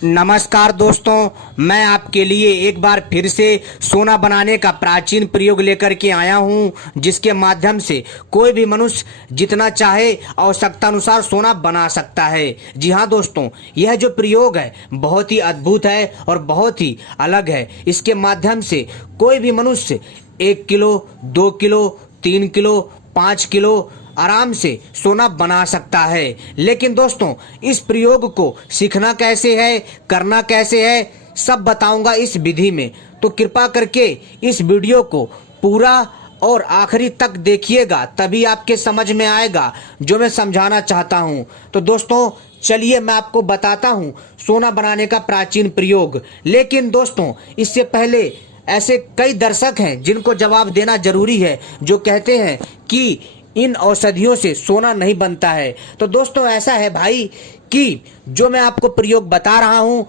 नमस्कार दोस्तों, मैं आपके लिए एक बार फिर से सोना बनाने का प्राचीन प्रयोग लेकर के आया हूं, जिसके माध्यम से कोई भी मनुष्य जितना चाहे आवश्यकता अनुसार सोना बना सकता है। जी हां दोस्तों, यह जो प्रयोग है बहुत ही अद्भुत है और बहुत ही अलग है। इसके माध्यम से कोई भी मनुष्य 1 किलो, 2 किलो, 3 किलो, 5 किलो आराम से सोना बना सकता है। लेकिन दोस्तों, इस प्रयोग को सीखना कैसे है, करना कैसे है, सब बताऊंगा इस विधि में। तो कृपा करके इस वीडियो को पूरा और आखिरी तक देखिएगा, तभी आपके समझ में आएगा जो मैं समझाना चाहता हूं। तो दोस्तों चलिए मैं आपको बताता हूं सोना बनाने का प्राचीन प्रयोग। लेकिन दोस्तों, इससे पहले ऐसे कई दर्शक हैं जिनको जवाब देना जरूरी है, जो कहते हैं कि इन औषधियों से सोना नहीं बनता है। तो दोस्तों ऐसा है भाई कि जो मैं आपको प्रयोग बता रहा हूं,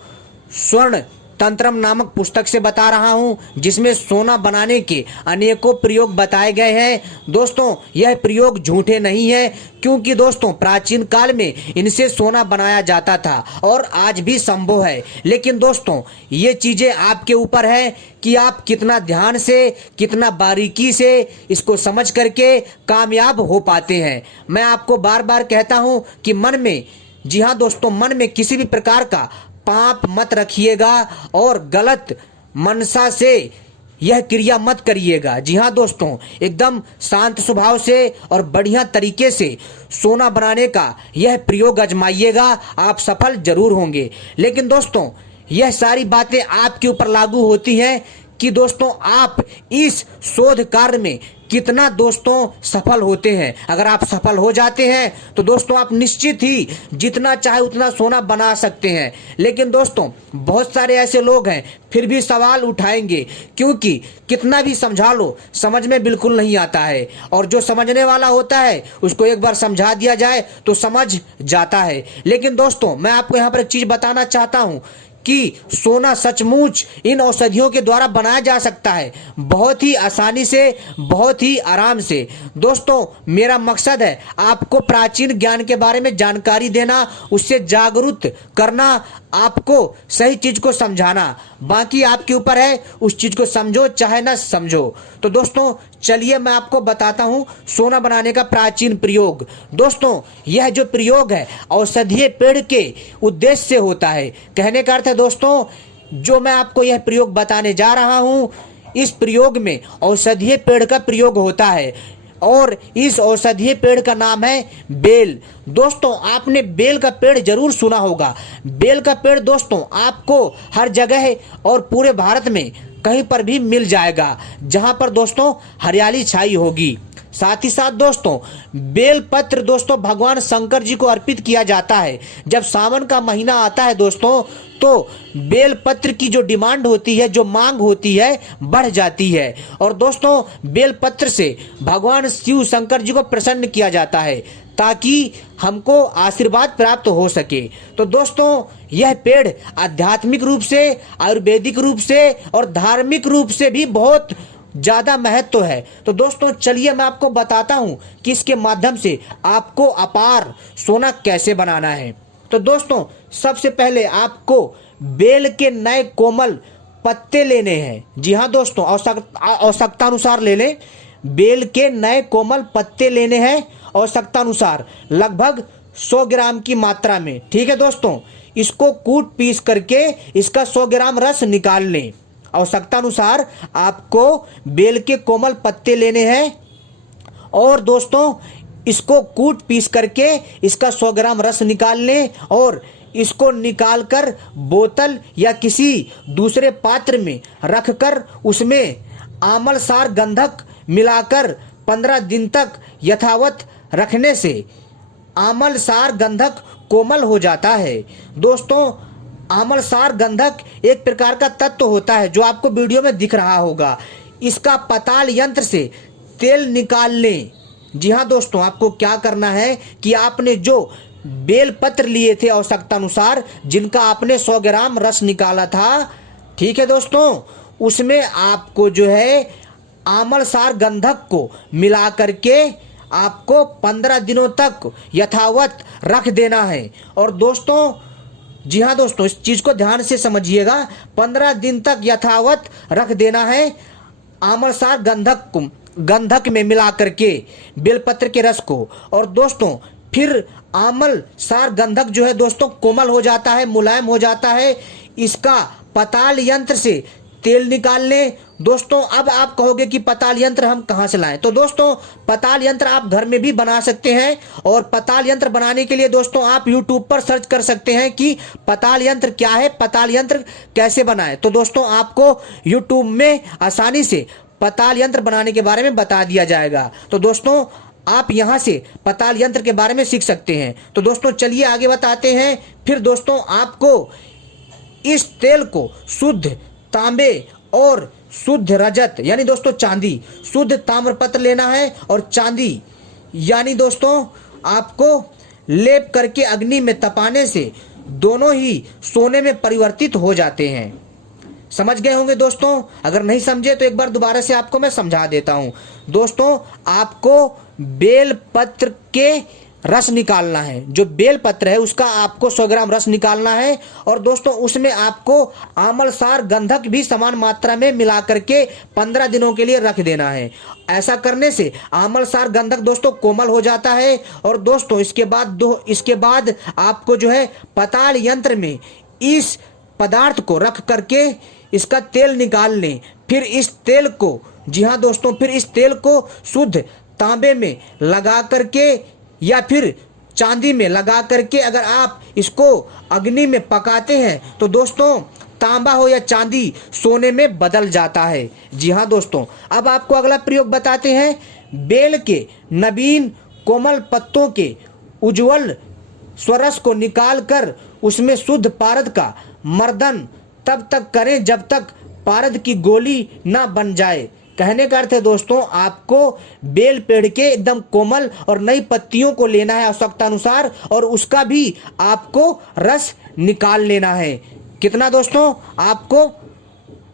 स्वर्ण तंत्रम नामक पुस्तक से बता रहा हूं, जिसमें सोना बनाने के अनेकों प्रयोग बताए गए हैं। दोस्तों यह प्रयोग झूठे नहीं है, क्योंकि दोस्तों प्राचीन काल में इनसे सोना बनाया जाता था और आज भी संभव है। लेकिन दोस्तों ये चीजें आपके ऊपर है कि आप कितना ध्यान से, कितना बारीकी से इसको समझ करके कामयाब हो पाते हैं। मैं आपको बार बार कहता हूं कि मन में, जी हाँ दोस्तों, मन में किसी भी प्रकार का पाप मत रखिएगा और गलत मनसा से यह क्रिया मत करिएगा। जी हाँ दोस्तों, एकदम शांत स्वभाव से और बढ़िया तरीके से सोना बनाने का यह प्रयोग आजमाइएगा, आप सफल जरूर होंगे। लेकिन दोस्तों यह सारी बातें आपके ऊपर लागू होती हैं कि दोस्तों आप इस शोध कार्य में कितना दोस्तों सफल होते हैं। अगर आप सफल हो जाते हैं तो दोस्तों आप निश्चित ही जितना चाहे उतना सोना बना सकते हैं। लेकिन दोस्तों बहुत सारे ऐसे लोग हैं फिर भी सवाल उठाएंगे, क्योंकि कितना भी समझा लो समझ में बिल्कुल नहीं आता है, और जो समझने वाला होता है उसको एक बार समझा दिया जाए तो समझ जाता है। लेकिन दोस्तों मैं आपको यहाँ पर एक चीज बताना चाहता हूँ कि सोना सचमुच इन औषधियों के द्वारा बनाया जा सकता है, बहुत ही आसानी से, बहुत ही आराम से। दोस्तों मेरा मकसद है आपको प्राचीन ज्ञान के बारे में जानकारी देना, उससे जागरूक करना, आपको सही चीज को समझाना। बाकी आपके ऊपर है, उस चीज को समझो चाहे ना समझो। तो दोस्तों चलिए मैं आपको बताता हूं सोना बनाने का प्राचीन प्रयोग। दोस्तों यह जो प्रयोग है औषधीय पेड़ के उद्देश्य से होता है। कहने का अर्थ है दोस्तों, जो मैं आपको यह प्रयोग बताने जा रहा हूं, इस प्रयोग में औषधीय पेड़ का प्रयोग होता है और इस औषधीय पेड़ का नाम है बेल। दोस्तों आपने बेल का पेड़ जरूर सुना होगा। बेल का पेड़ दोस्तों आपको हर जगह और पूरे भारत में कहीं पर भी मिल जाएगा, जहां पर दोस्तों हरियाली छाई होगी। साथ ही साथ दोस्तों बेल पत्र दोस्तों भगवान शंकर जी को अर्पित किया जाता है। जब सावन का महीना आता है दोस्तों, तो बेल पत्र की जो डिमांड होती है, जो मांग होती है, बढ़ जाती है। और दोस्तों बेल पत्र से भगवान शिव शंकर जी को प्रसन्न किया जाता है, ताकि हमको आशीर्वाद प्राप्त हो सके। तो दोस्तों यह पेड़ आध्यात्मिक रूप से, आयुर्वेदिक रूप से और धार्मिक रूप से भी बहुत ज्यादा महत्व है। तो दोस्तों चलिए मैं आपको बताता हूं कि इसके माध्यम से आपको अपार सोना कैसे बनाना है। तो दोस्तों सबसे पहले आपको बेल के नए कोमल पत्ते लेने हैं। जी हाँ दोस्तों, आवश्यकता अनुसार ले लें। बेल के नए कोमल पत्ते लेने हैं आवश्यकता अनुसार, लगभग 100 ग्राम की मात्रा में। ठीक है दोस्तों, इसको कूट पीस करके इसका 100 ग्राम रस निकाल लें। आवश्यकता अनुसार आपको बेल के कोमल पत्ते लेने हैं और दोस्तों इसको कूट पीस करके इसका 100 ग्राम रस निकाल लें और इसको निकालकर बोतल या किसी दूसरे पात्र में रखकर उसमें आमलसार गंधक मिलाकर 15 दिन तक यथावत रखने से आमलसार गंधक कोमल हो जाता है। दोस्तों आमलसार गंधक एक प्रकार का तत्व होता है जो आपको वीडियो में दिख रहा होगा। इसका पताल यंत्र से तेल निकाल लें। जी हाँ दोस्तों, आपको क्या करना है कि आपने जो बेल पत्र लिए थे आवश्यकता अनुसार, जिनका आपने 100 ग्राम रस निकाला था, ठीक है दोस्तों, उसमें आपको जो है आमलसार गंधक को मिला करके आपको 15 दिनों तक यथावत रख देना है। और दोस्तों जी हाँ दोस्तों, इस चीज को ध्यान से समझिएगा। 15 दिन तक यथावत रख देना है आमलसार गंधक में मिला करके बेलपत्र के रस को। और दोस्तों फिर आमल सार गंधक जो है दोस्तों कोमल हो जाता है, मुलायम हो जाता है। इसका पताल यंत्र से तेल निकाल लें। दोस्तों अब आप कहोगे कि पताल यंत्र हम कहां से लाएं, तो दोस्तों पताल यंत्र आप घर में भी बना सकते हैं। और पताल यंत्र बनाने के लिए दोस्तों आप YouTube पर सर्च कर सकते हैं कि पताल यंत्र क्या है, पताल यंत्र कैसे बनाएं। तो दोस्तों आपको YouTube में आसानी से पताल यंत्र बनाने के बारे में बता दिया जाएगा। तो दोस्तों आप यहां से पताल यंत्र के बारे में सीख सकते हैं। तो दोस्तों चलिए आगे बताते हैं। फिर दोस्तों आपको इस तेल को शुद्ध तांबे और शुद्ध रजत यानी दोस्तों चांदी, शुद्ध ताम्रपत्र लेना है और चांदी यानी दोस्तों आपको लेप करके अग्नि में तपाने से दोनों ही सोने में परिवर्तित हो जाते हैं। समझ गए होंगे दोस्तों। अगर नहीं समझे तो एक बार दोबारा से आपको मैं समझा देता हूं। दोस्तों आपको बेल पत्र के रस निकालना है, जो बेल पत्र है उसका आपको 100 ग्राम रस निकालना है। और दोस्तों उसमें आपको आमलसार गंधक भी समान मात्रा में मिला करके 15 दिनों के लिए रख देना है। ऐसा करने से आमलसार गंधक दोस्तों कोमल हो जाता है। और दोस्तों इसके बाद आपको जो है पताल यंत्र में इस पदार्थ को रख करके इसका तेल निकाल लें। फिर इस तेल को, जी हाँ दोस्तों, फिर इस तेल को शुद्ध तांबे में लगा करके या फिर चांदी में लगा करके अगर आप इसको अग्नि में पकाते हैं तो दोस्तों तांबा हो या चांदी सोने में बदल जाता है। जी हाँ दोस्तों, अब आपको अगला प्रयोग बताते हैं। बेल के नवीन कोमल पत्तों के उज्जवल स्वरस को निकालकर उसमें शुद्ध पारद का मर्दन तब तक करें जब तक पारद की गोली ना बन जाए। कहने का अर्थ है दोस्तों आपको बेल पेड़ के एकदम कोमल और नई पत्तियों को लेना है आवश्यकता अनुसार, और उसका भी आपको रस निकाल लेना है। कितना दोस्तों, आपको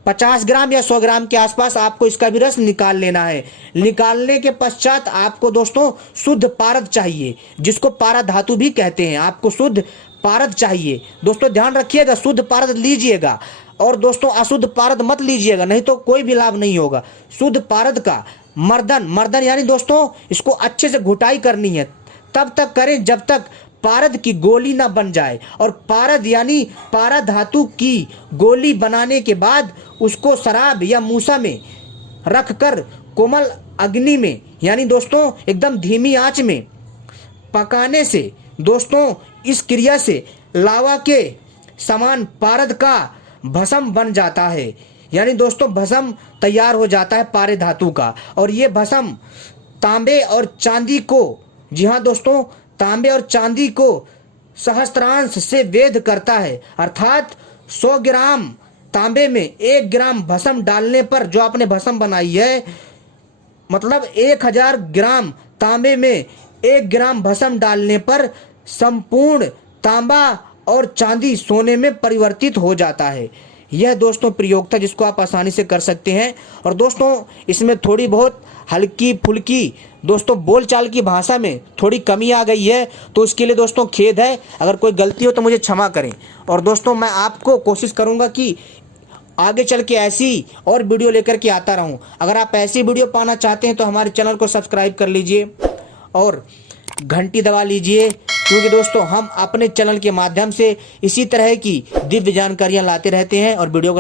50 ग्राम या 100 ग्राम के आसपास आपको इसका भी रस निकाल लेना है। निकालने के पश्चात आपको दोस्तों शुद्ध पारद चाहिए, जिसको पारा धातु भी कहते हैं। आपको शुद्ध पारद चाहिए। दोस्तों ध्यान रखिएगा, शुद्ध पारद लीजिएगा और दोस्तों अशुद्ध पारद मत लीजिएगा, नहीं तो कोई भी लाभ नहीं होगा। शुद्ध पारद का मर्दन यानी दोस्तों इसको अच्छे से घुटाई करनी है। तब तक करें जब तक पारद की गोली ना बन जाए। और पारद यानी पारा धातु की गोली बनाने के बाद उसको शराब या मूसा में रखकर कोमल अग्नि में यानी दोस्तों एकदम धीमी आंच में पकाने से दोस्तों इस क्रिया से लावा के समान पारद का भस्म बन जाता है। यानी दोस्तों भस्म तैयार हो जाता है पारे धातु का। और ये भस्म तांबे और चांदी को, जी हाँ दोस्तों, तांबे और चांदी को सहस्त्रांश से वेध करता है। अर्थात 100 ग्राम तांबे में 1 ग्राम भस्म डालने पर जो आपने भस्म बनाई है, मतलब 1000 ग्राम तांबे में 1 ग्राम भस्म डालने पर संपूर्ण तांबा और चांदी सोने में परिवर्तित हो जाता है। यह दोस्तों प्रयोग था जिसको आप आसानी से कर सकते हैं। और दोस्तों इसमें थोड़ी बहुत हल्की फुल्की दोस्तों बोलचाल की भाषा में थोड़ी कमी आ गई है, तो उसके लिए दोस्तों खेद है। अगर कोई गलती हो तो मुझे क्षमा करें। और दोस्तों मैं आपको कोशिश करूंगा कि आगे चल के ऐसी और वीडियो लेकर के आता रहूं। अगर आप ऐसी वीडियो पाना चाहते हैं तो हमारे चैनल को सब्सक्राइब कर लीजिए और घंटी दबा लीजिए, क्योंकि दोस्तों हम अपने चैनल के माध्यम से इसी तरह की दिव्य जानकारियां लाते रहते हैं और वीडियो